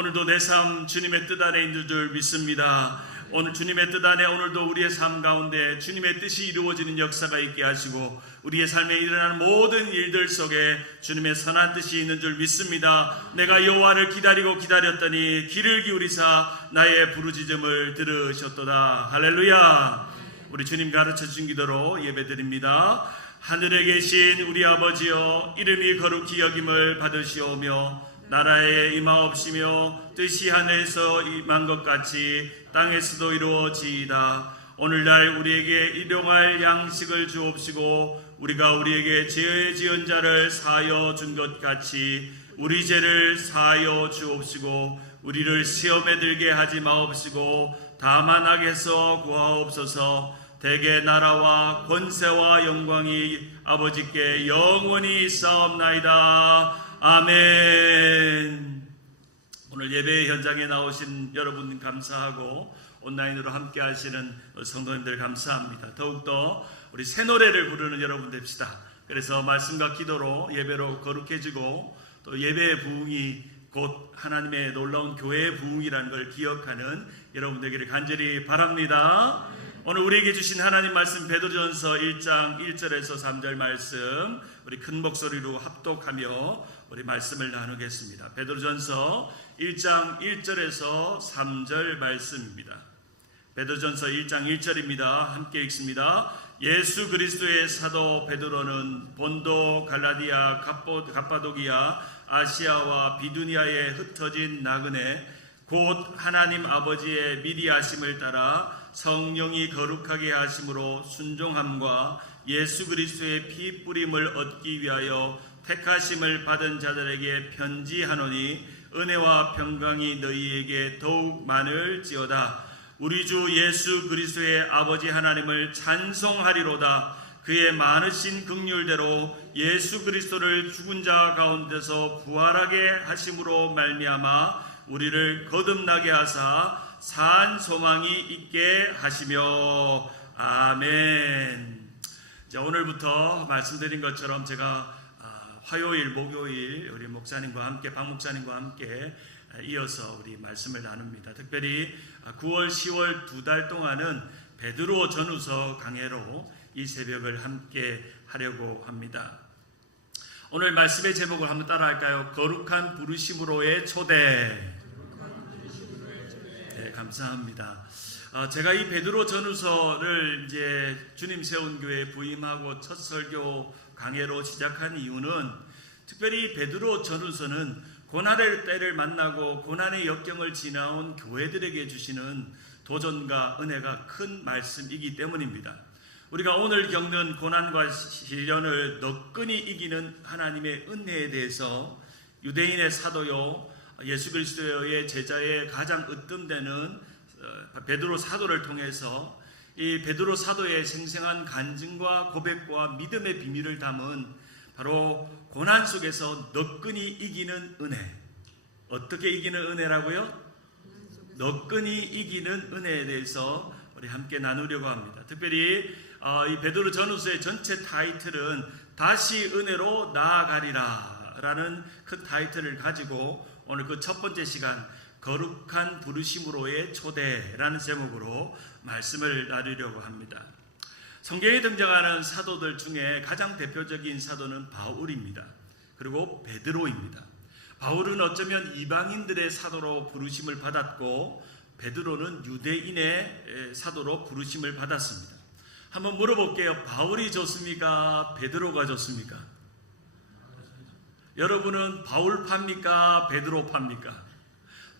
오늘도 내 삶 주님의 뜻 안에 있는 줄 믿습니다. 오늘 주님의 뜻 안에 오늘도 우리의 삶 가운데 주님의 뜻이 이루어지는 역사가 있게 하시고 우리의 삶에 일어나는 모든 일들 속에 주님의 선한 뜻이 있는 줄 믿습니다. 내가 여호와를 기다리고 기다렸더니 귀를 기울이사 나의 부르짖음을 들으셨도다. 할렐루야. 우리 주님 가르쳐 주신 기도로 예배드립니다. 하늘에 계신 우리 아버지여, 이름이 거룩히 여김을 받으시오며 나라에 임하옵시며 뜻이 하늘에서 임한 것 같이 땅에서도 이루어지이다. 오늘날 우리에게 일용할 양식을 주옵시고 우리가 우리에게 죄 지은 자를 사하여 준 것 같이 우리 죄를 사하여 주옵시고 우리를 시험에 들게 하지 마옵시고 다만 악에서 구하옵소서. 대개 나라와 권세와 영광이 아버지께 영원히 있사옵나이다. 아멘. 오늘 예배 현장에 나오신 여러분 감사하고 온라인으로 함께 하시는 성도님들 감사합니다. 더욱더 우리 새 노래를 부르는 여러분 됩시다. 그래서 말씀과 기도로 예배로 거룩해지고 또 예배의 부흥이 곧 하나님의 놀라운 교회의 부흥이라는 걸 기억하는 여러분 되기를 간절히 바랍니다. 오늘 우리에게 주신 하나님 말씀 베드로전서 1장 1절에서 3절 말씀 우리 큰 목소리로 합독하며 우리 말씀을 나누겠습니다. 베드로전서 1장 1절에서 3절 말씀입니다. 베드로전서 1장 1절입니다. 함께 읽습니다. 예수 그리스도의 사도 베드로는 본도, 갈라디아, 갑바도기아, 아시아와 비두니아에 흩어진 나그네 곧 하나님 아버지의 미리 하심을 따라 성령이 거룩하게 하심으로 순종함과 예수 그리스도의 피 뿌림을 얻기 위하여 택하심을 받은 자들에게 편지하노니 은혜와 평강이 너희에게 더욱 많을지어다. 우리 주 예수 그리스도의 아버지 하나님을 찬송하리로다. 그의 많으신 긍휼대로 예수 그리스도를 죽은 자 가운데서 부활하게 하심으로 말미암아 우리를 거듭나게 하사 산 소망이 있게 하시며 아멘. 자, 오늘부터 말씀드린 것처럼 제가 화요일, 목요일 우리 목사님과 함께 박 목사님과 함께 이어서 우리 말씀을 나눕니다. 특별히 9월, 10월 2달 동안은 베드로 전후서 강해로 이 새벽을 함께 하려고 합니다. 오늘 말씀의 제목을 한번 따라할까요? 거룩한 부르심으로의 초대. 네, 감사합니다. 제가 이 베드로 전후서를 이제 주님 세운 교회에 부임하고 첫 설교 강해로 시작한 이유는 특별히 베드로 전후서는 고난의 때를 만나고 고난의 역경을 지나온 교회들에게 주시는 도전과 은혜가 큰 말씀이기 때문입니다. 우리가 오늘 겪는 고난과 시련을 너끈히 이기는 하나님의 은혜에 대해서 유대인의 사도요 예수 그리스도의 제자의 가장 으뜸되는 베드로 사도를 통해서 이 베드로 사도의 생생한 간증과 고백과 믿음의 비밀을 담은 바로 고난 속에서 너끈히 이기는 은혜. 어떻게 이기는 은혜라고요? 너끈히 이기는 은혜에 대해서 우리 함께 나누려고 합니다. 특별히 이 베드로 전후서의 전체 타이틀은 다시 은혜로 나아가리라 라는 큰 타이틀을 가지고 오늘 그 첫 번째 시간 거룩한 부르심으로의 초대라는 제목으로 말씀을 나누려고 합니다. 성경에 등장하는 사도들 중에 가장 대표적인 사도는 바울입니다. 그리고 베드로입니다. 바울은 어쩌면 이방인들의 사도로 부르심을 받았고 베드로는 유대인의 사도로 부르심을 받았습니다. 한번 물어볼게요. 바울이 좋습니까? 베드로가 좋습니까? 여러분은 바울파입니까? 베드로파입니까?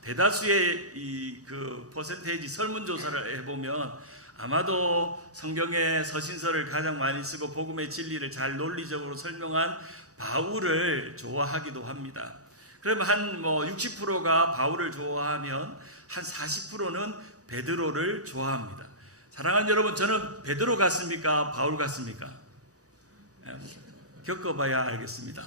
대다수의 그 퍼센테이지 설문조사를 해보면 아마도 성경의 서신서를 가장 많이 쓰고 복음의 진리를 잘 논리적으로 설명한 바울을 좋아하기도 합니다. 그러면 한 60%가 바울을 좋아하면 한 40%는 베드로를 좋아합니다. 사랑하는 여러분, 저는 베드로 같습니까? 바울 같습니까? 겪어봐야 알겠습니다.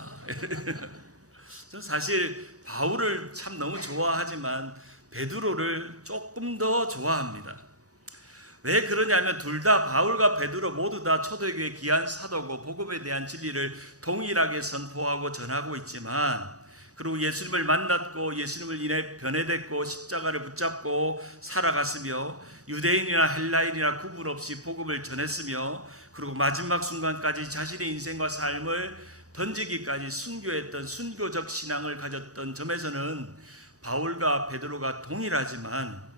저는 사실 바울을 참 너무 좋아하지만 베드로를 조금 더 좋아합니다. 왜 그러냐면 둘 다 바울과 베드로 모두 다 초대교회 귀한 사도고 복음에 대한 진리를 동일하게 선포하고 전하고 있지만 그리고 예수님을 만났고 예수님을 인해 변해됐고 십자가를 붙잡고 살아갔으며 유대인이나 헬라인이나 구분 없이 복음을 전했으며 그리고 마지막 순간까지 자신의 인생과 삶을 던지기까지 순교했던 순교적 신앙을 가졌던 점에서는 바울과 베드로가 동일하지만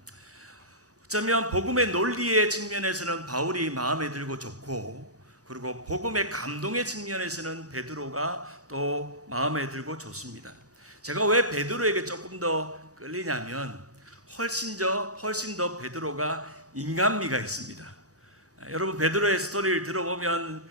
어쩌면 복음의 논리의 측면에서는 바울이 마음에 들고 좋고 그리고 복음의 감동의 측면에서는 베드로가 또 마음에 들고 좋습니다. 제가 왜 베드로에게 조금 더 끌리냐면 훨씬 더 베드로가 인간미가 있습니다. 여러분 베드로의 스토리를 들어보면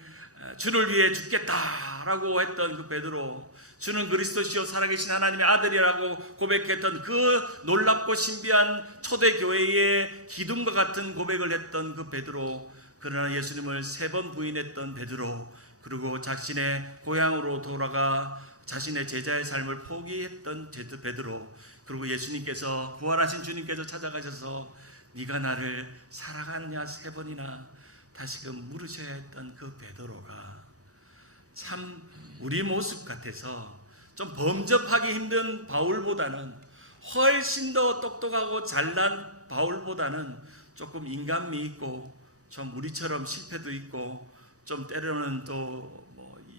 주를 위해 죽겠다라고 했던 그 베드로, 주는 그리스도시요 살아계신 하나님의 아들이라고 고백했던 그 놀랍고 신비한 초대교회의 기둥과 같은 고백을 했던 그 베드로, 그러나 예수님을 3번 부인했던 베드로, 그리고 자신의 고향으로 돌아가 자신의 제자의 삶을 포기했던 베드로, 그리고 예수님께서 부활하신 주님께서 찾아가셔서 네가 나를 사랑하느냐 3번이나 다시금 물으셔야 했던 그 베드로가 참 우리 모습 같아서 좀 범접하기 힘든 바울보다는 훨씬 더 똑똑하고 잘난 바울보다는 조금 인간미 있고 좀 우리처럼 실패도 있고 좀 때로는 또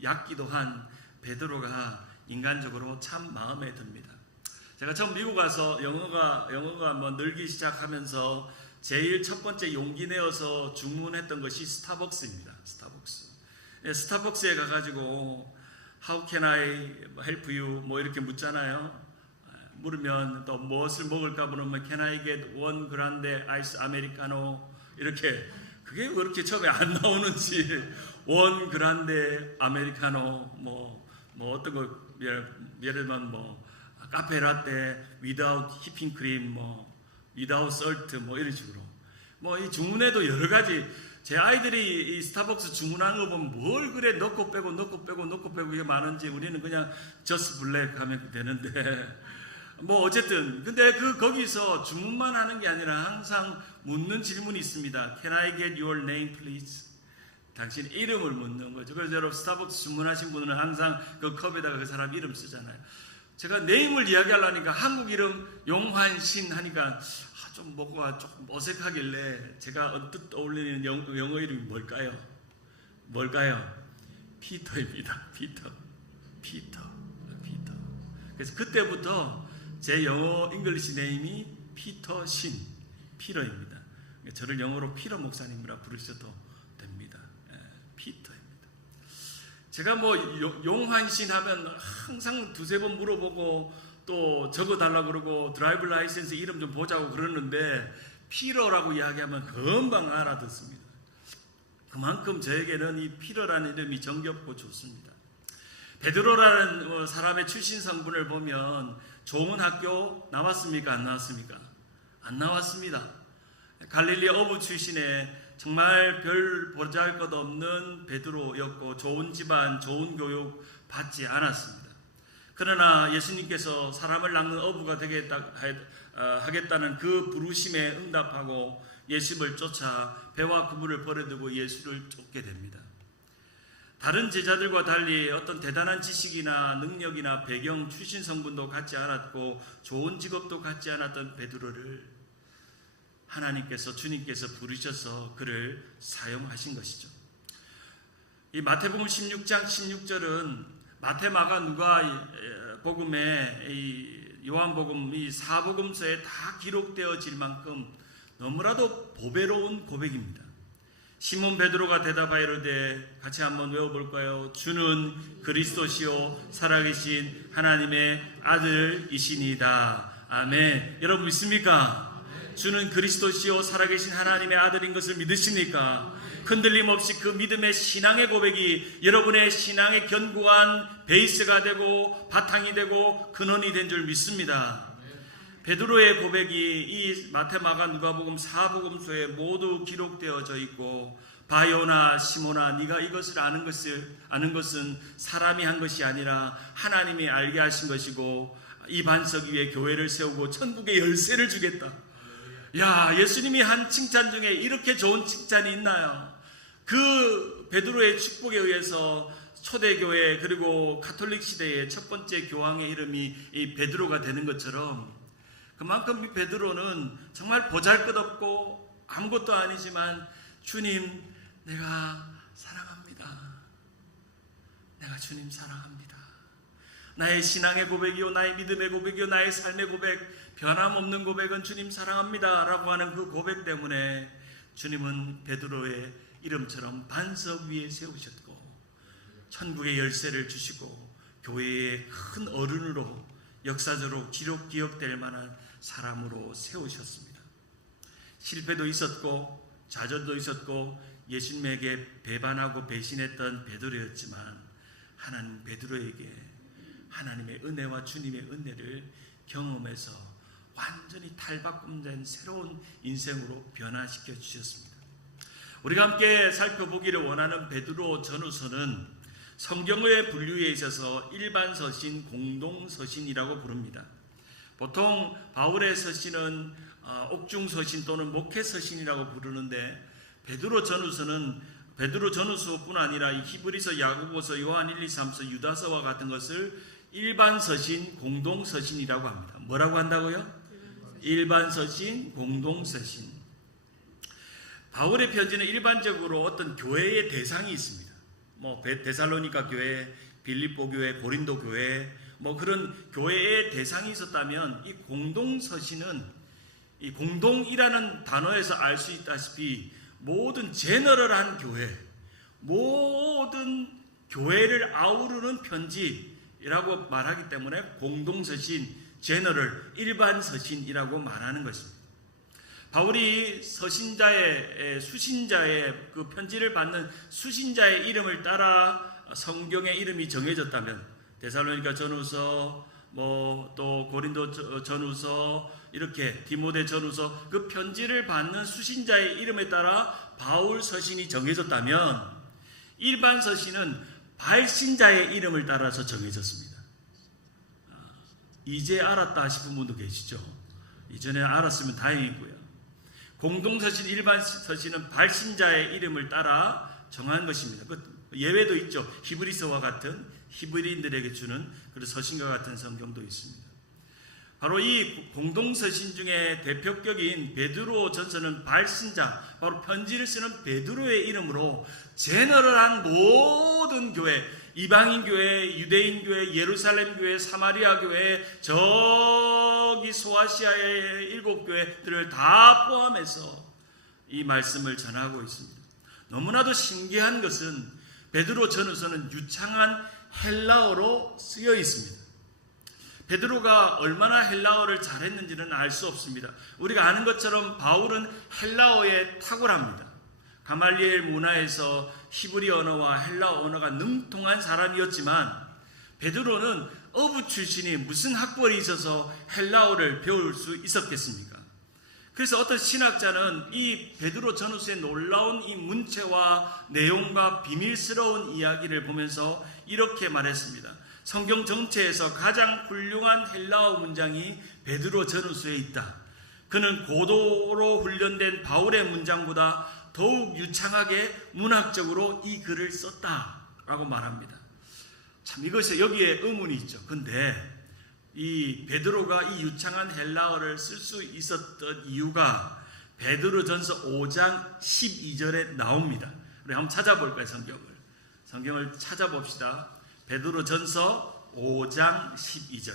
얕기도 한 베드로가 인간적으로 참 마음에 듭니다. 제가 처음 미국 와서 영어가 한번 늘기 시작하면서 제일 첫 번째 용기 내어서 주문했던 것이 스타벅스입니다. 스타벅스에 가가지고 How can I help you? 이렇게 묻잖아요. 물으면 또 무엇을 먹을까 물으면 Can I get one grande ice americano? 이렇게 그게 왜 이렇게 처음에 안 나오는지 one grande americano 어떤 거 예를 들면 카페 라떼 without whipping cream without salt 이런 식으로 이 주문에도 여러 가지 제 아이들이 이 스타벅스 주문하는 거 보면 뭘 그래 넣고 빼고 이게 많은지 우리는 그냥 just black 하면 되는데 어쨌든 근데 거기서 주문만 하는 게 아니라 항상 묻는 질문이 있습니다. Can I get your name please? 당신 이름을 묻는 거죠. 그래서 여러분 스타벅스 주문하신 분은 항상 그 컵에다가 그 사람 이름 쓰잖아요. 제가 네임을 이야기하려니까 한국 이름 용환신 하니까 좀 뭐가 조금 어색하길래 제가 언뜻 떠올리는 영어 이름이 뭘까요? 피터입니다. 피터. 그래서 그때부터 제 영어 잉글리시 네임이 피터입니다. 저를 영어로 피터 목사님이라 부르셔도 됩니다. 피터입니다. 제가 용환신 하면 항상 2-3번 물어보고 또 적어달라고 그러고 드라이브 라이센스 이름 좀 보자고 그러는데 피터라고 이야기하면 금방 알아듣습니다. 그만큼 저에게는 이 피터라는 이름이 정겹고 좋습니다. 베드로라는 사람의 출신 성분을 보면 좋은 학교 나왔습니까? 안 나왔습니까? 안 나왔습니다. 갈릴리 어부 출신의 정말 별 보잘것없는 베드로였고 좋은 집안, 좋은 교육 받지 않았습니다. 그러나 예수님께서 사람을 낚는 어부가 하겠다는 그 부르심에 응답하고 예수를 쫓아 배와 그물을 버려두고 예수를 쫓게 됩니다. 다른 제자들과 달리 어떤 대단한 지식이나 능력이나 배경, 출신 성분도 갖지 않았고 좋은 직업도 갖지 않았던 베드로를 주님께서 부르셔서 그를 사용하신 것이죠. 이 마태복음 16장 16절은 마태, 마가, 누가 복음에 이 요한복음 이 4복음서에 다 기록되어질 만큼 너무나도 보배로운 고백입니다. 시몬 베드로가 대답하여 이르되 같이 한번 외워볼까요? 주는 그리스도시요 살아계신 하나님의 아들이시니이다. 아멘. 여러분 믿습니까? 주는 그리스도시요 살아계신 하나님의 아들인 것을 믿으십니까? 흔들림 없이 그 믿음의 신앙의 고백이 여러분의 신앙의 견고한 베이스가 되고 바탕이 되고 근원이 된 줄 믿습니다. 베드로의 고백이 이 마태, 마가, 누가복음 4복음서에 모두 기록되어져 있고 바요나 시몬아 네가 이것을 아는 것은 사람이 한 것이 아니라 하나님이 알게 하신 것이고 이 반석 위에 교회를 세우고 천국의 열쇠를 주겠다. 야, 예수님이 한 칭찬 중에 이렇게 좋은 칭찬이 있나요? 그 베드로의 축복에 의해서 초대교회 그리고 가톨릭 시대의 첫 번째 교황의 이름이 이 베드로가 되는 것처럼 그만큼 이 베드로는 정말 보잘것없고 아무것도 아니지만 주님 내가 사랑합니다. 내가 주님 사랑합니다. 나의 신앙의 고백이요 나의 믿음의 고백이요 나의 삶의 고백 변함없는 고백은 주님 사랑합니다 라고 하는 그 고백 때문에 주님은 베드로의 이름처럼 반석 위에 세우셨고 천국의 열쇠를 주시고 교회의 큰 어른으로 역사적으로 기억될 만한 사람으로 세우셨습니다. 실패도 있었고 좌절도 있었고 예수님에게 배반하고 배신했던 베드로였지만 하나님 베드로에게 하나님의 은혜와 주님의 은혜를 경험해서 완전히 탈바꿈된 새로운 인생으로 변화시켜 주셨습니다. 우리가 함께 살펴보기를 원하는 베드로 전후서는 성경의 분류에 있어서 일반 서신, 공동 서신이라고 부릅니다. 보통 바울의 서신은 옥중 서신 또는 목회 서신이라고 부르는데 베드로 전후서뿐 아니라 이 히브리서, 야고보서, 요한 1, 2, 3서, 유다서와 같은 것을 일반 서신, 공동 서신이라고 합니다. 뭐라고 한다고요? 일반 서신, 공동 서신. 바울의 편지는 일반적으로 어떤 교회의 대상이 있습니다. 데살로니가 교회, 빌립보 교회, 고린도 교회, 그런 교회의 대상이 있었다면 이 공동 서신은 이 공동이라는 단어에서 알 수 있다시피 모든 제너럴한 교회, 모든 교회를 아우르는 편지라고 말하기 때문에 공동 서신, 제너럴, 일반 서신이라고 말하는 것입니다. 바울이 수신자의 그 편지를 받는 수신자의 이름을 따라 성경의 이름이 정해졌다면 데살로니가 전후서, 또 고린도 전후서, 이렇게 디모데 전후서 그 편지를 받는 수신자의 이름에 따라 바울 서신이 정해졌다면 일반 서신은 발신자의 이름을 따라서 정해졌습니다. 이제 알았다 싶은 분도 계시죠? 이전에 알았으면 다행이고요. 공동서신, 일반 서신은 발신자의 이름을 따라 정한 것입니다. 예외도 있죠. 히브리서와 같은 히브리인들에게 주는 그런 서신과 같은 성경도 있습니다. 바로 이 공동서신 중에 대표격인 베드로 전서는 발신자, 바로 편지를 쓰는 베드로의 이름으로 제너럴한 모든 교회, 이방인 교회, 유대인 교회, 예루살렘 교회, 사마리아 교회, 저기 소아시아의 7교회들을 다 포함해서 이 말씀을 전하고 있습니다. 너무나도 신기한 것은 베드로 전후서는 유창한 헬라어로 쓰여 있습니다. 베드로가 얼마나 헬라어를 잘했는지는 알 수 없습니다. 우리가 아는 것처럼 바울은 헬라어에 탁월합니다. 가말리엘 문화에서 히브리 언어와 헬라어 언어가 능통한 사람이었지만 베드로는 어부 출신이 무슨 학벌이 있어서 헬라어를 배울 수 있었겠습니까? 그래서 어떤 신학자는 이 베드로 전후서의 놀라운 이 문체와 내용과 비밀스러운 이야기를 보면서 이렇게 말했습니다. 성경 전체에서 가장 훌륭한 헬라어 문장이 베드로 전후서에 있다. 그는 고도로 훈련된 바울의 문장보다 더욱 유창하게 문학적으로 이 글을 썼다라고 말합니다. 참 이것이 여기에 의문이 있죠. 근데 이 베드로가 이 유창한 헬라어를 쓸 수 있었던 이유가 베드로전서 5장 12절에 나옵니다. 우리 한번 찾아볼까요? 성경을 찾아봅시다. 베드로전서 5장 12절.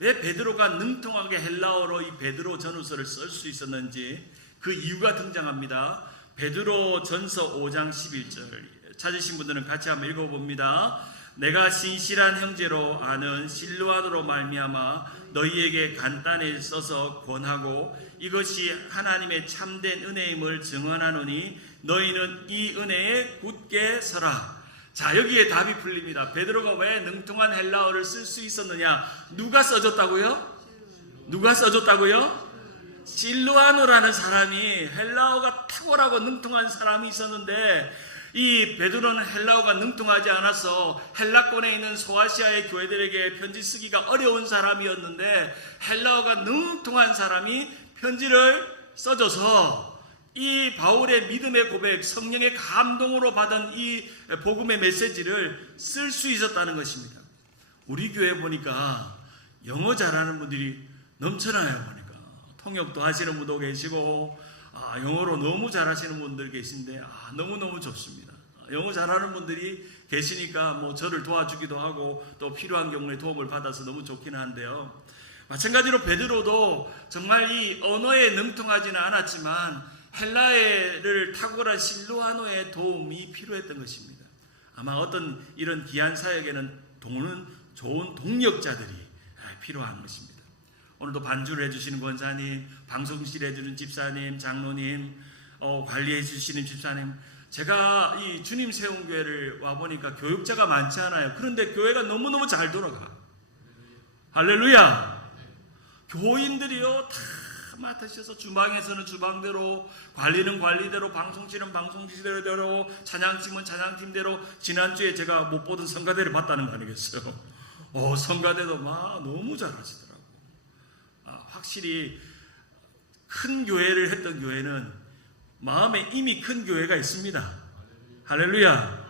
왜 베드로가 능통하게 헬라어로 이 베드로 전후서를 쓸 수 있었는지 그 이유가 등장합니다. 베드로전서 5장 11절 찾으신 분들은 같이 한번 읽어봅니다. 내가 신실한 형제로 아는 실로아노로 말미암아 너희에게 간단히 써서 권하고 이것이 하나님의 참된 은혜임을 증언하노니 너희는 이 은혜에 굳게 서라. 자, 여기에 답이 풀립니다. 베드로가 왜 능통한 헬라어를 쓸 수 있었느냐? 누가 써줬다고요? 실로아노라는 사람이 헬라어가 탁월하고 능통한 사람이 있었는데 이 베드로는 헬라어가 능통하지 않아서 헬라권에 있는 소아시아의 교회들에게 편지 쓰기가 어려운 사람이었는데 헬라어가 능통한 사람이 편지를 써줘서 이 바울의 믿음의 고백, 성령의 감동으로 받은 이 복음의 메시지를 쓸 수 있었다는 것입니다. 우리 교회 보니까 영어 잘하는 분들이 넘쳐나요. 보니까 통역도 하시는 분도 계시고 영어로 너무 잘하시는 분들 계신데 너무너무 좋습니다. 영어 잘하는 분들이 계시니까 뭐 저를 도와주기도 하고 또 필요한 경우에 도움을 받아서 너무 좋기는 한데요. 마찬가지로 베드로도 정말 이 언어에 능통하지는 않았지만 헬라어를 탁월한 실루아노의 도움이 필요했던 것입니다. 아마 어떤 이런 귀한 사역에는 좋은 동력자들이 필요한 것입니다. 오늘도 반주를 해주시는 권사님, 방송실 해주는 집사님, 장로님, 관리해 주시는 집사님, 제가 이 주님 세운 교회를 와보니까 교육자가 많지 않아요. 그런데 교회가 너무너무 잘 돌아가. 할렐루야. 교인들이요 다 맡으셔서 주방에서는 주방대로, 관리는 관리대로, 방송실은 방송실대로, 찬양팀은 찬양팀대로. 지난주에 제가 못 보던 성가대를 봤다는 거 아니겠어요? 성가대도 막 너무 잘하시더라고. 확실히 큰 교회를 했던 교회는 마음에 이미 큰 교회가 있습니다. 할렐루야.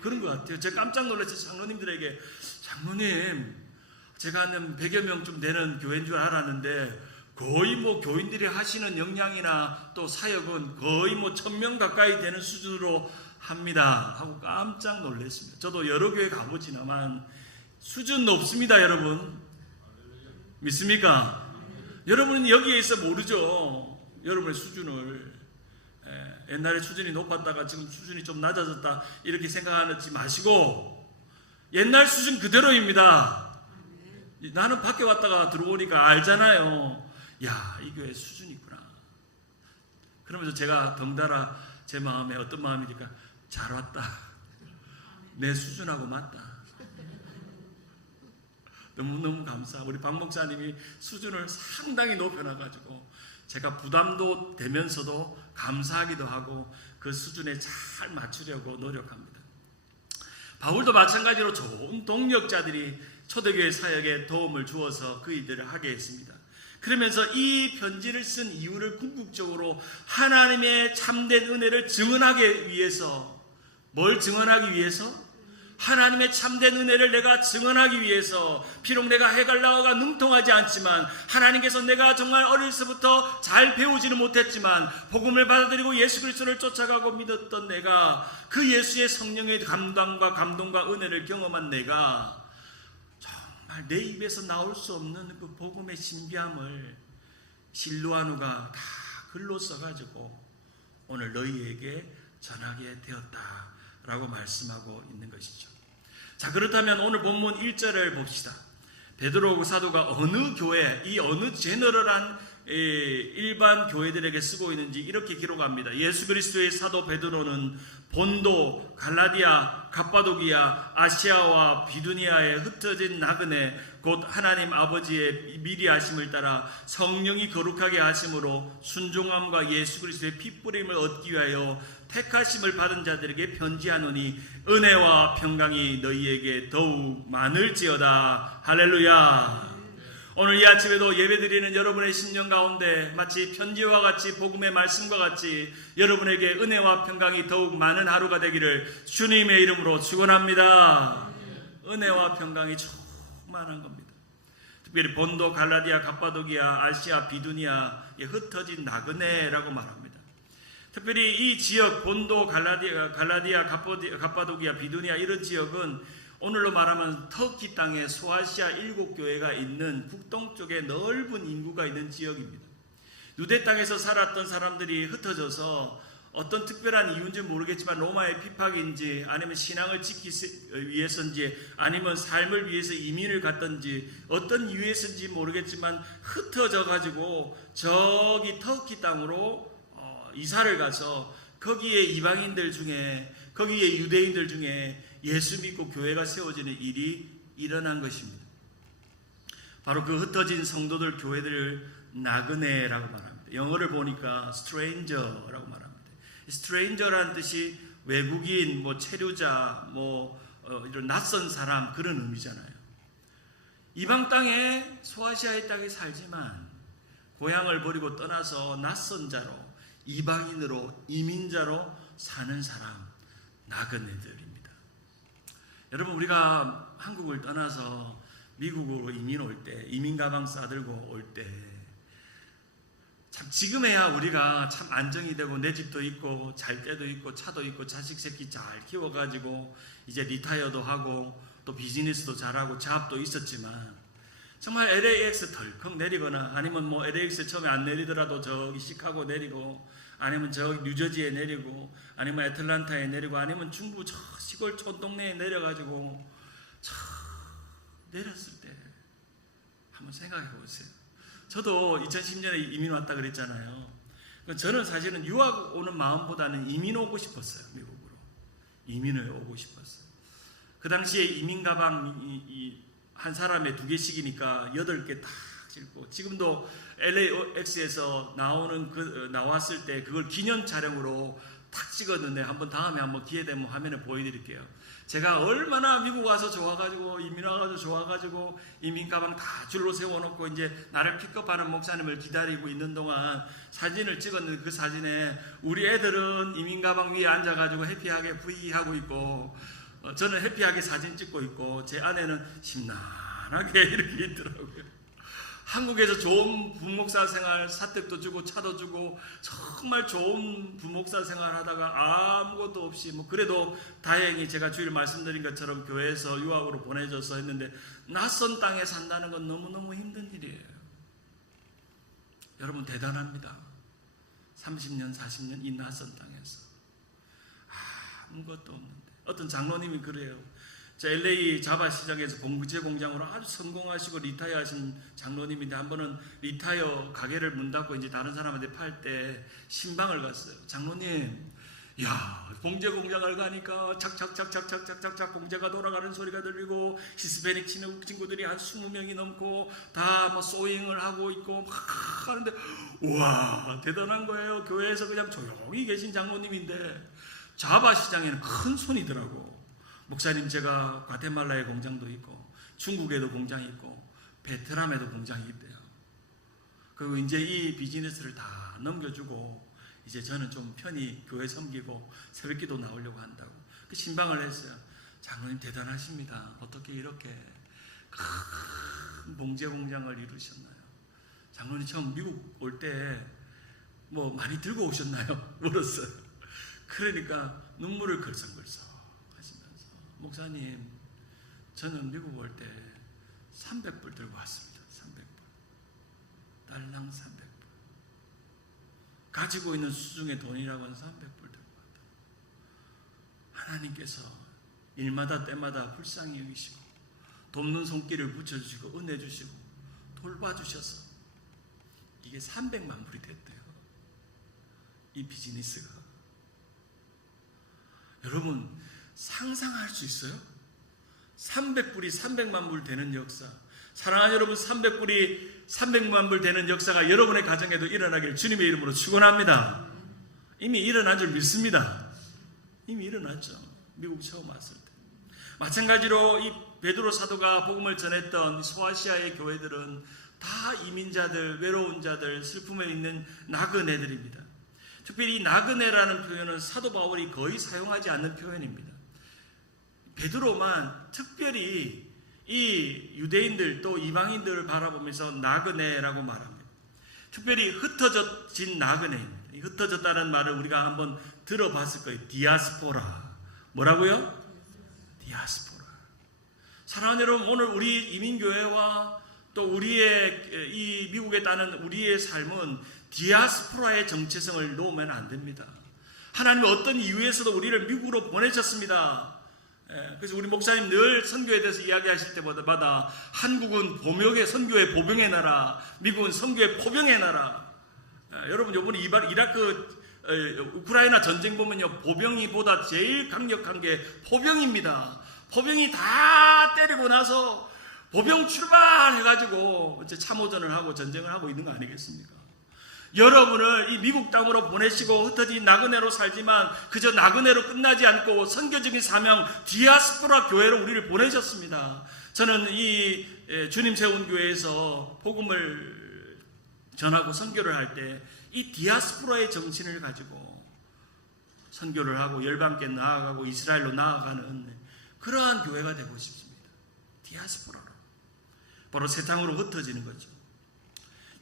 그런 것 같아요. 제가 깜짝 놀랐어요. 장로님들에게, 장로님, 제가 한 100여 명쯤 되는 교회인 줄 알았는데 거의 뭐 교인들이 하시는 역량이나 또 사역은 거의 뭐 1000명 가까이 되는 수준으로 합니다 하고 깜짝 놀랐습니다. 저도 여러 교회 가보지만 수준 높습니다. 여러분 믿습니까? 여러분은 여기에 있어 모르죠. 여러분의 수준을. 옛날에 수준이 높았다가 지금 수준이 좀 낮아졌다 이렇게 생각하지 마시고 옛날 수준 그대로입니다. 나는 밖에 왔다가 들어오니까 알잖아요. 야, 이 교회 수준이 있구나. 그러면서 제가 덩달아 제 마음에 어떤 마음이니까 잘 왔다. 내 수준하고 맞다. 너무너무 감사하고 우리 박 목사님이 수준을 상당히 높여놔가지고 제가 부담도 되면서도 감사하기도 하고 그 수준에 잘 맞추려고 노력합니다. 바울도 마찬가지로 좋은 동력자들이 초대교회 사역에 도움을 주어서 그 일들을 하게 했습니다. 그러면서 이 편지를 쓴 이유를 궁극적으로 하나님의 참된 은혜를 증언하기 위해서, 뭘 증언하기 위해서? 하나님의 참된 은혜를 내가 증언하기 위해서, 비록 내가 헤갈라어가 능통하지 않지만 하나님께서 내가 정말 어려서부터 잘 배우지는 못했지만 복음을 받아들이고 예수 그리스도를 쫓아가고 믿었던 내가, 그 예수의 성령의 감동과 은혜를 경험한 내가 정말 내 입에서 나올 수 없는 그 복음의 신비함을 실루아누가 다 글로 써가지고 오늘 너희에게 전하게 되었다라고 말씀하고 있는 것이죠. 자, 그렇다면 오늘 본문 1절을 봅시다. 베드로 사도가 어느 교회, 이 어느 제너럴한 일반 교회들에게 쓰고 있는지 이렇게 기록합니다. 예수 그리스도의 사도 베드로는 본도, 갈라디아, 갑바도기아, 아시아와 비두니아에 흩어진 나그네 곧 하나님 아버지의 미리 하심을 따라 성령이 거룩하게 하심으로 순종함과 예수 그리스도의 핏부림을 얻기 위하여 택하심을 받은 자들에게 편지하노니 은혜와 평강이 너희에게 더욱 많을지어다. 할렐루야. 오늘 이 아침에도 예배드리는 여러분의 심령 가운데 마치 편지와 같이 복음의 말씀과 같이 여러분에게 은혜와 평강이 더욱 많은 하루가 되기를 주님의 이름으로 축원합니다. 은혜와 평강이 충만한 겁니다. 특별히 본도, 갈라디아, 갑바도기아, 아시아, 비두니아에 흩어진 나그네라고 말합니다. 특별히 이 지역 본도, 갈라디아, 갑바도기아, 비두니아 이런 지역은 오늘로 말하면 터키 땅에 소아시아 7교회가 있는 북동쪽에 넓은 인구가 있는 지역입니다. 유대 땅에서 살았던 사람들이 흩어져서 어떤 특별한 이유인지 모르겠지만 로마의 핍박인지 아니면 신앙을 지키기 위해서인지 아니면 삶을 위해서 이민을 갔던지 어떤 이유에서인지 모르겠지만 흩어져 가지고 저기 터키 땅으로 이사를 가서 거기에 이방인들 중에 거기에 유대인들 중에 예수 믿고 교회가 세워지는 일이 일어난 것입니다. 바로 그 흩어진 성도들 교회들을 나그네라고 말합니다. 영어를 보니까 stranger라고 말합니다. stranger라는 뜻이 외국인, 체류자, 이런 낯선 사람 그런 의미잖아요. 이방 땅에 소아시아의 땅에 살지만 고향을 버리고 떠나서 낯선 자로 이방인으로 이민자로 사는 사람, 나그네들입니다. 여러분, 우리가 한국을 떠나서 미국으로 이민 올 때, 이민 가방 싸들고 올 때, 참 지금에야 우리가 참 안정이 되고 내 집도 있고 잘 때도 있고 차도 있고 자식 새끼 잘 키워가지고 이제 리타이어도 하고 또 비즈니스도 잘하고 자업도 있었지만, 정말 LAX 덜컥 내리거나 아니면 뭐 LAX 처음에 안 내리더라도 저기 시카고 내리고 아니면 저기 뉴저지에 내리고 아니면 애틀란타에 내리고 아니면 중부 저 시골 촌동네에 내려가지고 내렸을 때 한번 생각해 보세요. 저도 2010년에 이민 왔다 그랬잖아요. 저는 사실은 유학 오는 마음보다는 이민 오고 싶었어요. 미국으로 이민을 오고 싶었어요. 그 당시에 이민 가방 한 사람에 2개씩이니까 8개 딱 싣고, 지금도 LAX에서 나왔을 때 그걸 기념 촬영으로 딱 찍었는데 한번 다음에 한번 기회 되면 화면에 보여드릴게요. 제가 얼마나 미국 와서 좋아가지고 이민 와가지고 좋아가지고 이민 가방 다 줄로 세워놓고 이제 나를 픽업하는 목사님을 기다리고 있는 동안 사진을 찍었는데, 그 사진에 우리 애들은 이민 가방 위에 앉아가지고 해피하게 V 하고 있고, 저는 해피하게 사진 찍고 있고, 제 아내는 심란하게 이렇게 있더라고요. 한국에서 좋은 부목사 생활, 사택도 주고 차도 주고 정말 좋은 부목사 생활 하다가 아무것도 없이, 뭐 그래도 다행히 제가 주일 말씀드린 것처럼 교회에서 유학으로 보내줘서 했는데, 낯선 땅에 산다는 건 너무너무 힘든 일이에요. 여러분 대단합니다. 30년 40년 이 낯선 땅에서 아무것도 없는데, 어떤 장로님이 그래요. 저 LA 자바 시장에서 봉제 공장으로 아주 성공하시고 리타이어 하신 장로님인데, 한 번은 리타이어 가게를 문 닫고 이제 다른 사람한테 팔 때 신방을 갔어요. 장로님, 야, 봉제 공장을 가니까 착착착착착착착 봉제가 돌아가는 소리가 들리고 히스패닉 친구들이 한 20명이 넘고 다 뭐 소잉을 하고 있고 막 하는데, 우와 대단한 거예요. 교회에서 그냥 조용히 계신 장로님인데 자바 시장에는 큰 손이더라고. 목사님, 제가 과테말라에 공장도 있고 중국에도 공장이 있고 베트남에도 공장이 있대요. 그리고 이제 이 비즈니스를 다 넘겨주고 이제 저는 좀 편히 교회 섬기고 새벽기도 나오려고 한다고 그 신방을 했어요. 장로님 대단하십니다. 어떻게 이렇게 큰 봉제 공장을 이루셨나요? 장로님 처음 미국 올 때 뭐 많이 들고 오셨나요? 물었어요. 그러니까 눈물을 걸썽걸썽 하시면서, 목사님, 저는 미국 올 때 300불 들고 왔습니다. 300불. 달랑 300불. 가지고 있는 수중의 돈이라고는 300불 들고 왔다. 하나님께서 일마다 때마다 불쌍히 여기시고 돕는 손길을 붙여주시고 은혜 주시고 돌봐주셔서 이게 300만 불이 됐대요. 이 비즈니스가. 여러분 상상할 수 있어요? 300불이 300만 불 되는 역사. 사랑하는 여러분, 300불이 300만 불 되는 역사가 여러분의 가정에도 일어나기를 주님의 이름으로 축원합니다. 이미 일어난 줄 믿습니다. 이미 일어났죠. 미국 처음 왔을 때. 마찬가지로 이 베드로 사도가 복음을 전했던 소아시아의 교회들은 다 이민자들, 외로운 자들, 슬픔에 있는 나그네들입니다. 특별히 이 나그네라는 표현은 사도 바울이 거의 사용하지 않는 표현입니다. 베드로만 특별히 이 유대인들 또 이방인들을 바라보면서 나그네라고 말합니다. 특별히 흩어진 나그네입니다. 이 흩어졌다는 말을 우리가 한번 들어봤을 거예요. 디아스포라. 뭐라고요? 디아스포라. 사랑하는 여러분, 오늘 우리 이민교회와 또 우리의 이 미국에 따른 우리의 삶은 디아스포라의 정체성을 놓으면 안 됩니다. 하나님은 어떤 이유에서도 우리를 미국으로 보내셨습니다. 그래서 우리 목사님 늘 선교에 대해서 이야기하실 때마다 한국은 선교의 보병의 나라, 미국은 선교의 포병의 나라. 여러분 이번에 이라크 우크라이나 전쟁 보면요, 보병이보다 제일 강력한 게 포병입니다. 포병이 다 때리고 나서 보병 출발해가지고 이제 참호전을 하고 전쟁을 하고 있는 거 아니겠습니까? 여러분을 이 미국 땅으로 보내시고 흩어진 나그네로 살지만 그저 나그네로 끝나지 않고 선교적인 사명 디아스포라 교회로 우리를 보내셨습니다. 저는 이 주님 세운 교회에서 복음을 전하고 선교를 할 때 이 디아스포라의 정신을 가지고 선교를 하고 열방께 나아가고 이스라엘로 나아가는 그러한 교회가 되고 싶습니다. 디아스포라로. 바로 새 땅으로 흩어지는 거죠.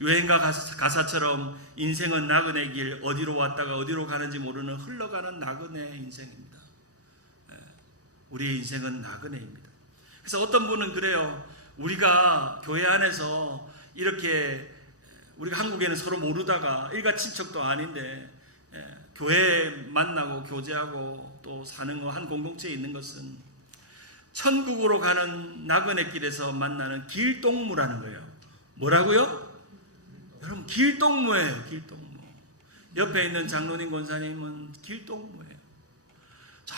유행가 가사처럼 인생은 나그네 길, 어디로 왔다가 어디로 가는지 모르는 흘러가는 나그네 인생입니다. 우리의 인생은 나그네입니다. 그래서 어떤 분은 그래요. 우리가 교회 안에서 이렇게 우리가 한국에는 서로 모르다가 일가 친척도 아닌데 교회 만나고 교제하고 또 사는 거 한 공동체에 있는 것은 천국으로 가는 나그네 길에서 만나는 길동무라는 거예요. 뭐라고요? 여러분 길동무예요. 길동무. 옆에 있는 장로님 권사님은 길동무예요. 자,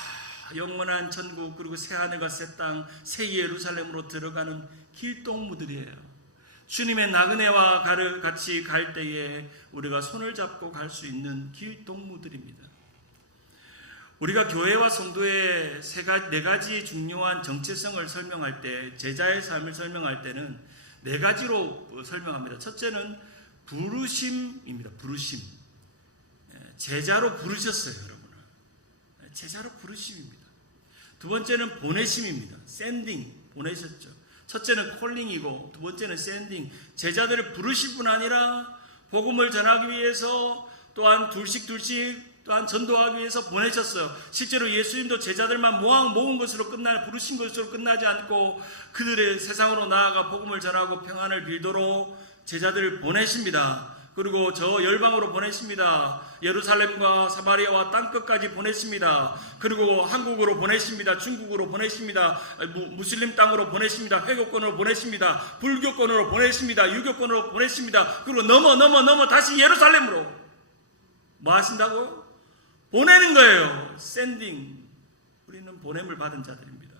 영원한 천국 그리고 새하늘과 새 땅 새 예루살렘으로 들어가는 길동무들이에요. 주님의 나그네와 같이 갈 때에 우리가 손을 잡고 갈 수 있는 길동무들입니다. 우리가 교회와 성도의 네 가지 중요한 정체성을 설명할 때, 제자의 삶을 설명할 때는 네 가지로 설명합니다. 첫째는 부르심입니다. 부르심. 제자로 부르셨어요, 여러분. 제자로 부르심입니다. 두 번째는 보내심입니다. 샌딩, 보내셨죠. 첫째는 콜링이고 두 번째는 샌딩. 제자들을 부르실 뿐 아니라 복음을 전하기 위해서 또한 둘씩 또한 전도하기 위해서 보내셨어요. 실제로 예수님도 제자들만 모은 것으로 부르신 것으로 끝나지 않고 그들의 세상으로 나아가 복음을 전하고 평안을 빌도록 제자들을 보내십니다. 그리고 저 열방으로 보내십니다. 예루살렘과 사마리아와 땅끝까지 보내십니다. 그리고 한국으로 보내십니다. 중국으로 보내십니다. 무슬림 땅으로 보내십니다. 회교권으로 보내십니다. 불교권으로 보내십니다. 유교권으로 보내십니다. 그리고 넘어 다시 예루살렘으로 뭐 하신다고요? 보내는 거예요. 샌딩. 우리는 보냄을 받은 자들입니다.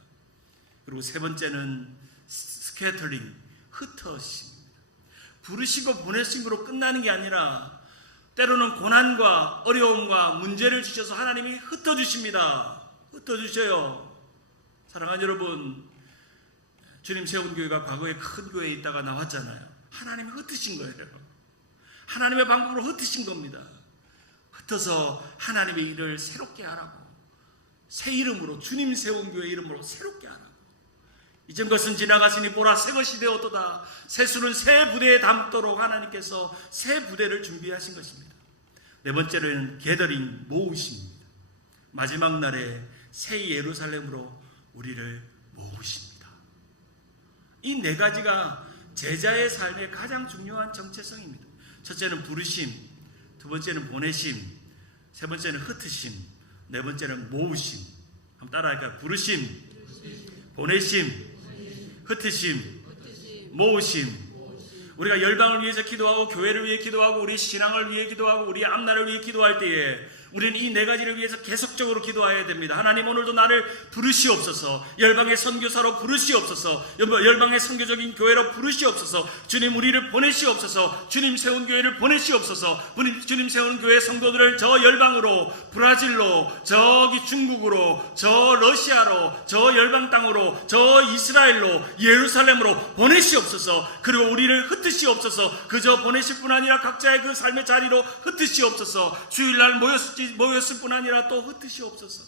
그리고 세 번째는 스캐터링, 흩어심. 부르시고 보내심으로 끝나는 게 아니라 때로는 고난과 어려움과 문제를 주셔서 하나님이 흩어주십니다. 흩어주셔요. 사랑하는 여러분, 주님 세운 교회가 과거에 큰 교회에 있다가 나왔잖아요. 하나님이 흩으신 거예요. 하나님의 방법으로 흩으신 겁니다. 흩어서 하나님의 일을 새롭게 하라고, 새 이름으로, 주님 세운 교회 이름으로 새롭게 하라고. 이전 것은 지나갔으니 보라 새 것이 되었도다. 새 수는 새 부대에 담도록 하나님께서 새 부대를 준비하신 것입니다. 네 번째로는 게더링, 모으십니다. 마지막 날에 새 예루살렘으로 우리를 모으십니다. 이 네 가지가 제자의 삶의 가장 중요한 정체성입니다. 첫째는 부르심, 두 번째는 보내심, 세 번째는 흩으심, 네 번째는 모으심. 한번 따라할까요? 부르심, 보내심, 흩으심, 모으심. 우리가 열방을 위해서 기도하고 교회를 위해 기도하고 우리 신앙을 위해 기도하고 우리 앞날을 위해 기도할 때에 우리는 이 네 가지를 위해서 계속적으로 기도해야 됩니다. 하나님 오늘도 나를 부르시옵소서. 열방의 선교사로 부르시옵소서. 열방의 선교적인 교회로 부르시옵소서. 주님 우리를 보내시옵소서. 주님 세운 교회를 보내시옵소서. 주님 세운 교회 성도들을 저 열방으로, 브라질로, 저기 중국으로, 저 러시아로, 저 열방 땅으로, 저 이스라엘로, 예루살렘으로 보내시옵소서. 그리고 우리를 흩으시옵소서. 그저 보내실 뿐 아니라 각자의 그 삶의 자리로 흩으시옵소서. 주일날 모였을 뿐 아니라 또 흩으시옵소서.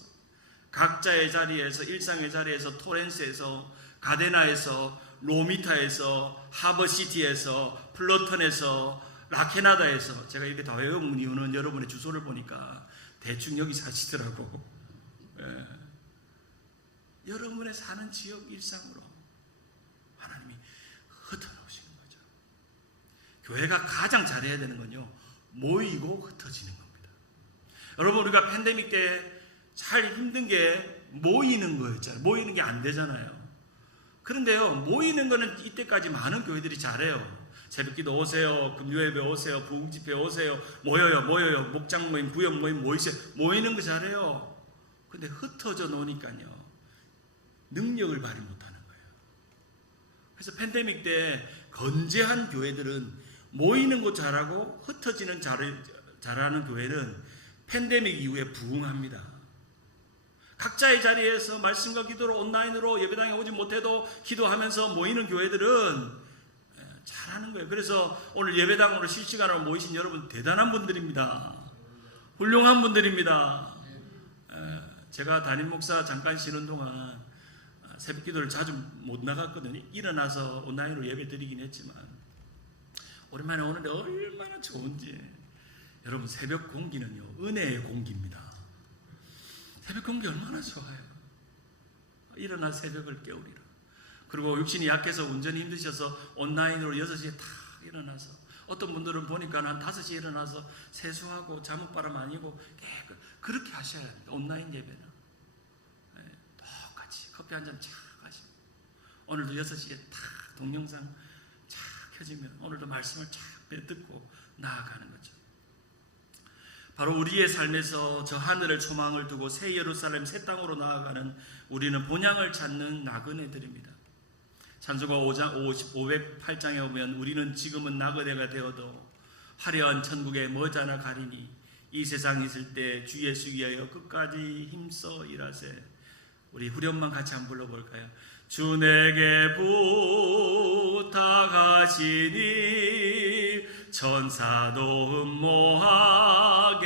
각자의 자리에서, 일상의 자리에서, 토렌스에서, 가데나에서, 로미타에서, 하버시티에서, 플러턴에서, 라케나다에서. 제가 이렇게 다 외운 이유는 여러분의 주소를 보니까 대충 여기 사시더라고. 여러분의 사는 지역 일상으로 하나님이 흩어놓으시는 거죠. 교회가 가장 잘해야 되는 건요, 모이고 흩어지는 겁니다. 여러분, 우리가 팬데믹 때 잘 힘든 게 모이는 거였잖아요. 모이는 게 안 되잖아요. 그런데요, 모이는 거는 이때까지 많은 교회들이 잘해요. 새벽기도 오세요, 금요예배 오세요, 부흥집회 오세요, 모여요, 목장 모임, 구역 모임 모이세요. 모이는 거 잘해요. 근데 흩어져 놓으니까요, 능력을 발휘 못하는 거예요. 그래서 팬데믹 때 건재한 교회들은 모이는 거 잘하고 흩어지는 잘하는 교회는 팬데믹 이후에 부흥합니다. 각자의 자리에서 말씀과 기도로 온라인으로 예배당에 오지 못해도 기도하면서 모이는 교회들은 잘하는 거예요. 그래서 오늘 예배당으로 실시간으로 모이신 여러분 대단한 분들입니다. 훌륭한 분들입니다. 제가 담임 목사 잠깐 쉬는 동안 새벽 기도를 자주 못 나갔거든요. 일어나서 온라인으로 예배 드리긴 했지만 오랜만에 오는데 얼마나 좋은지. 여러분, 새벽 공기는요 은혜의 공기입니다. 새벽 공기 얼마나 좋아요. 일어나 새벽을 깨우리라. 그리고 육신이 약해서 운전이 힘드셔서 온라인으로 6시에 다 일어나서, 어떤 분들은 보니까 한 5시에 일어나서 세수하고 자목바람 아니고 그렇게 하셔야 합니다. 온라인 예배는 똑같이 커피 한잔 착 하시고, 오늘도 6시에 다 동영상 착 켜지면 오늘도 말씀을 착 듣고 나아가는 거죠. 바로 우리의 삶에서 저 하늘을 소망을 두고 새 예루살렘 새 땅으로 나아가는 우리는 본향을 찾는 나그네들입니다. 찬송가 508장에 보면 우리는 지금은 나그네가 되어도 화려한 천국에 머지않아 가리니 이 세상 있을 때 주 예수 위하여 끝까지 힘써 일하세. 우리 후렴만 같이 한번 불러볼까요? 주 내게 부탁하시니 천사도 음모하겠네.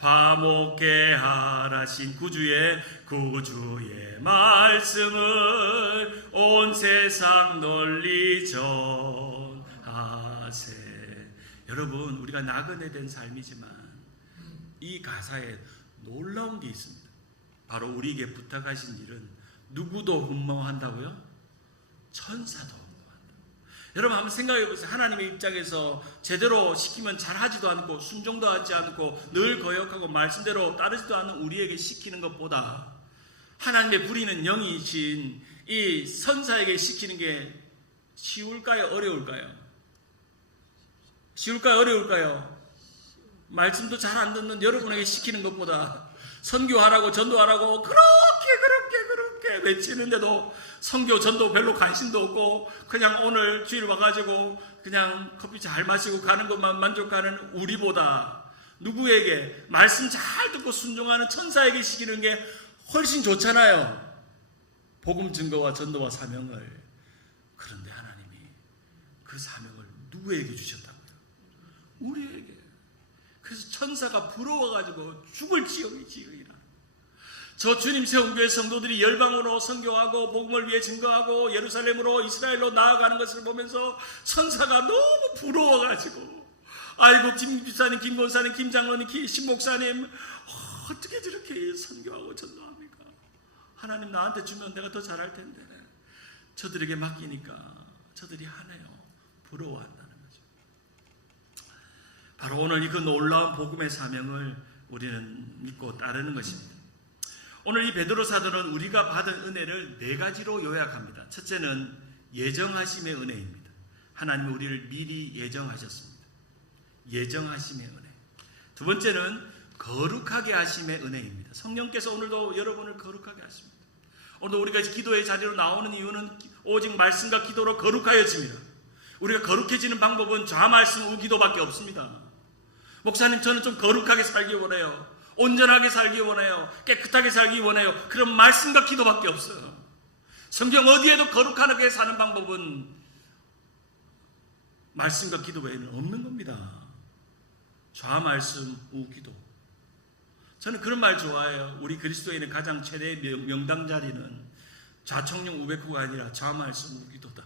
화목게 하라신 구주의 말씀을 온 세상 널리 전하세. 여러분, 우리가 나그네 된 삶이지만 이 가사에 놀라운 게 있습니다. 바로 우리에게 부탁하신 일은 누구도 흠모한다고요? 천사도 흠모한다. 여러분 한번 생각해 보세요. 하나님의 입장에서 제대로 시키면 잘하지도 않고 순종도 하지 않고 늘 거역하고 말씀대로 따르지도 않는 우리에게 시키는 것보다 하나님의 부리는 영이신 이 선사에게 시키는 게 쉬울까요? 어려울까요? 쉬울까요? 어려울까요? 말씀도 잘 안 듣는 여러분에게 시키는 것보다 선교하라고 전도하라고 그렇게 외치는데도 선교 전도 별로 관심도 없고 그냥 오늘 주일 와가지고 그냥 커피 잘 마시고 가는 것만 만족하는 우리보다 누구에게 말씀 잘 듣고 순종하는 천사에게 시키는 게 훨씬 좋잖아요. 복음 증거와 전도와 사명을. 그런데 하나님이 그 사명을 누구에게 주셨다고요? 우리에게. 그래서 천사가 부러워가지고 죽을 지경이라. 저 주님 세운 교회 성도들이 열방으로 선교하고 복음을 위해 증거하고 예루살렘으로 이스라엘로 나아가는 것을 보면서 천사가 너무 부러워가지고, 아이고 김 집사님, 김 권사님, 김 장로님, 신 목사님 어떻게 저렇게 선교하고 전도합니까? 하나님 나한테 주면 내가 더 잘할 텐데 저들에게 맡기니까 저들이 하네요. 부러워한다는 거죠. 바로 오늘 이 그 놀라운 복음의 사명을 우리는 믿고 따르는 것입니다. 오늘 이 베드로 사도는 우리가 받은 은혜를 4가지로 요약합니다. 첫째는 예정하심의 은혜입니다. 하나님은 우리를 미리 예정하셨습니다. 예정하심의 은혜. 두 번째는 거룩하게 하심의 은혜입니다. 성령께서 오늘도 여러분을 거룩하게 하십니다. 오늘도 우리가 기도의 자리로 나오는 이유는 오직 말씀과 기도로 거룩하여집니다. 우리가 거룩해지는 방법은 좌 말씀 우 기도밖에 없습니다. 목사님, 저는 좀 거룩하게 살기 원해요. 온전하게 살기 원해요. 깨끗하게 살기 원해요. 그럼 말씀과 기도밖에 없어요. 성경 어디에도 거룩하게 사는 방법은 말씀과 기도 외에는 없는 겁니다. 좌 말씀 우 기도. 저는 그런 말 좋아해요. 우리 그리스도인의 가장 최대의 명당 자리는 좌청룡 우백호가 아니라 좌 말씀 우 기도다.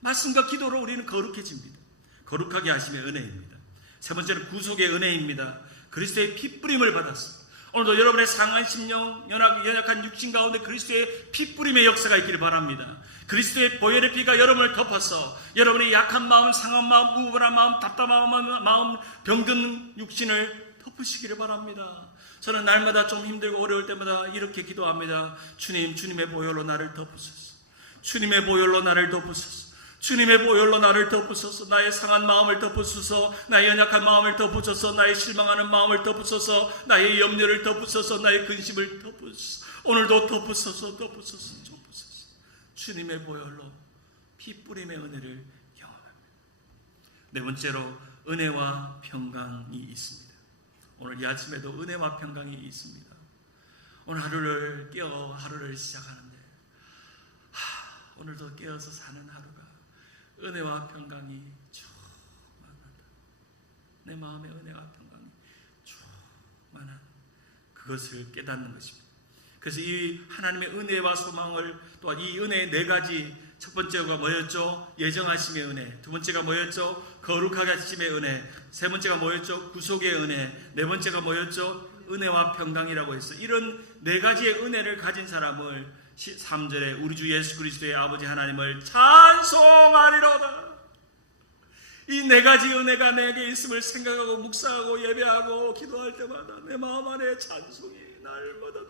말씀과 기도로 우리는 거룩해집니다. 거룩하게 하심의 은혜입니다. 세 번째는 구속의 은혜입니다. 그리스도의 핏뿌림을 받았습니다. 오늘도 여러분의 상한 심령, 연약한 육신 가운데 그리스도의 핏뿌림의 역사가 있기를 바랍니다. 그리스도의 보혈의 피가 여러분을 덮어서 여러분의 약한 마음, 상한 마음, 우울한 마음, 답답한 마음, 병든 육신을 덮으시기를 바랍니다. 저는 날마다 좀 힘들고 어려울 때마다 이렇게 기도합니다. 주님, 주님의 보혈로 나를 덮으소서. 주님의 보혈로 나를 덮으소서. 주님의 보혈로 나를 덮으소서. 나의 상한 마음을 덮으소서. 나의 연약한 마음을 덮으소서. 나의 실망하는 마음을 덮으소서. 나의 염려를 덮으소서. 나의 근심을 덮으소서. 오늘도 덮으소서. 주님의 보혈로 핏뿌림의 은혜를 경험합니다. 네 번째로 은혜와 평강이 있습니다. 오늘 이 아침에도 은혜와 평강이 있습니다. 오늘 하루를 깨어 하루를 시작하는데 오늘도 깨어서 사는 하루가 은혜와 평강이 충만하다. 내 마음에 은혜와 평강이 충만한 그것을 깨닫는 것입니다. 그래서 이 하나님의 은혜와 소망을, 또한 이 은혜의 네 가지, 첫 번째가 뭐였죠? 예정하심의 은혜. 두 번째가 뭐였죠? 거룩하게 하심의 은혜. 세 번째가 뭐였죠? 구속의 은혜. 네 번째가 뭐였죠? 은혜와 평강이라고 했어. 이런 네 가지의 은혜를 가진 사람을 3절에 우리 주 예수 그리스도의 아버지 하나님을 찬송하리로다. 이 네 가지 은혜가 내게 있음을 생각하고 묵상하고 예배하고 기도할 때마다 내 마음 안에 찬송이 날마다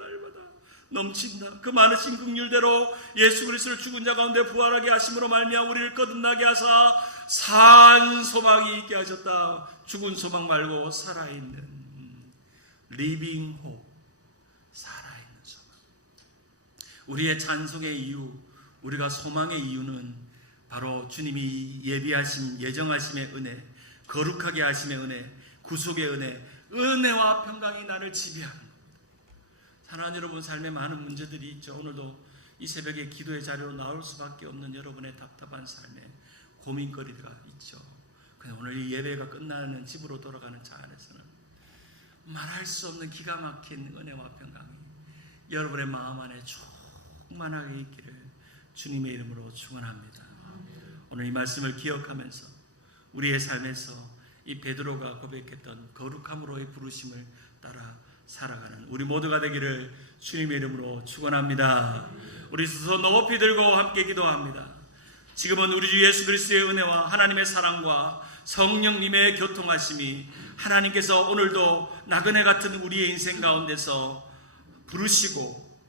넘친다. 그 많으신 긍휼대로 예수 그리스도를 죽은 자 가운데 부활하게 하심으로 말미암아 우리를 거듭나게 하사 산 소망이 있게 하셨다. 죽은 소망 말고 살아있는 리빙 홉, 살아있는 소망. 우리의 찬송의 이유, 우리가 소망의 이유는 바로 주님이 예비하심, 예정하심의 은혜, 거룩하게 하심의 은혜, 구속의 은혜, 은혜와 평강이 나를 지배하는 겁니다. 사랑하는 여러분, 삶에 많은 문제들이 있죠. 오늘도 이 새벽에 기도의 자리로 나올 수밖에 없는 여러분의 답답한 삶에 고민거리가 있죠. 그냥 오늘 이 예배가 끝나는 집으로 돌아가는 차 안에서는 말할 수 없는 기가 막힌 은혜와 평강이 여러분의 마음 안에 충만하게 있기를 주님의 이름으로 축원합니다. 오늘 이 말씀을 기억하면서 우리의 삶에서 이 베드로가 고백했던 거룩함으로의 부르심을 따라 살아가는 우리 모두가 되기를 주님의 이름으로 축원합니다. 우리 서서 높이 들고 함께 기도합니다. 지금은 우리 주 예수 그리스도의 은혜와 하나님의 사랑과 성령님의 교통하심이 하나님께서 오늘도 나그네 같은 우리의 인생 가운데서 부르시고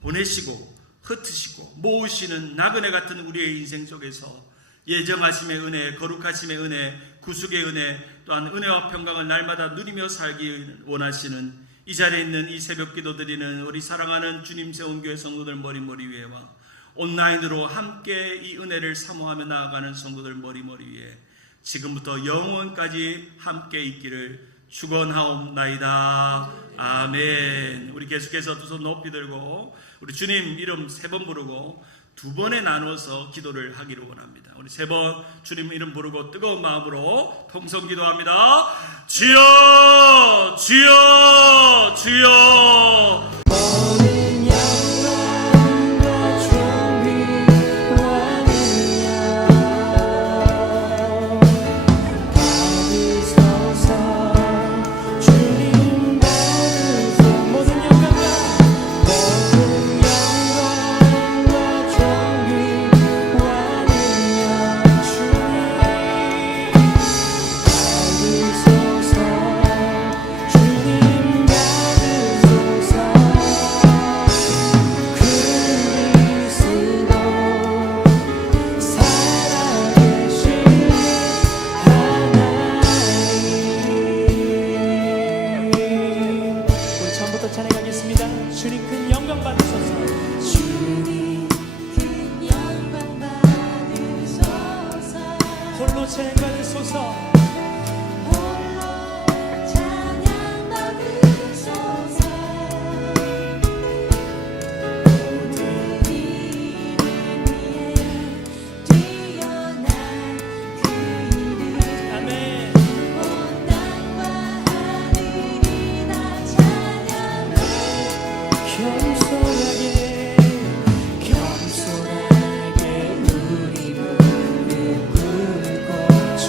보내시고 흩으시고 모으시는 나그네 같은 우리의 인생 속에서 예정하심의 은혜, 거룩하심의 은혜, 구속의 은혜, 또한 은혜와 평강을 날마다 누리며 살기 원하시는 이 자리에 있는 이 새벽 기도 드리는 우리 사랑하는 주님 세운교회 성도들 머리 위에와 온라인으로 함께 이 은혜를 사모하며 나아가는 성도들 머리 위에 지금부터 영원까지 함께 있기를 축원하옵나이다. 아멘. 우리 계속해서 두 손 높이 들고 우리 주님 이름 3번 부르고 2번에 나눠서 기도를 하기를 원합니다. 우리 3번 주님 이름 부르고 뜨거운 마음으로 통성 기도합니다. 주여 주여 주여.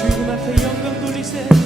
주님 앞에 영광 돌리세.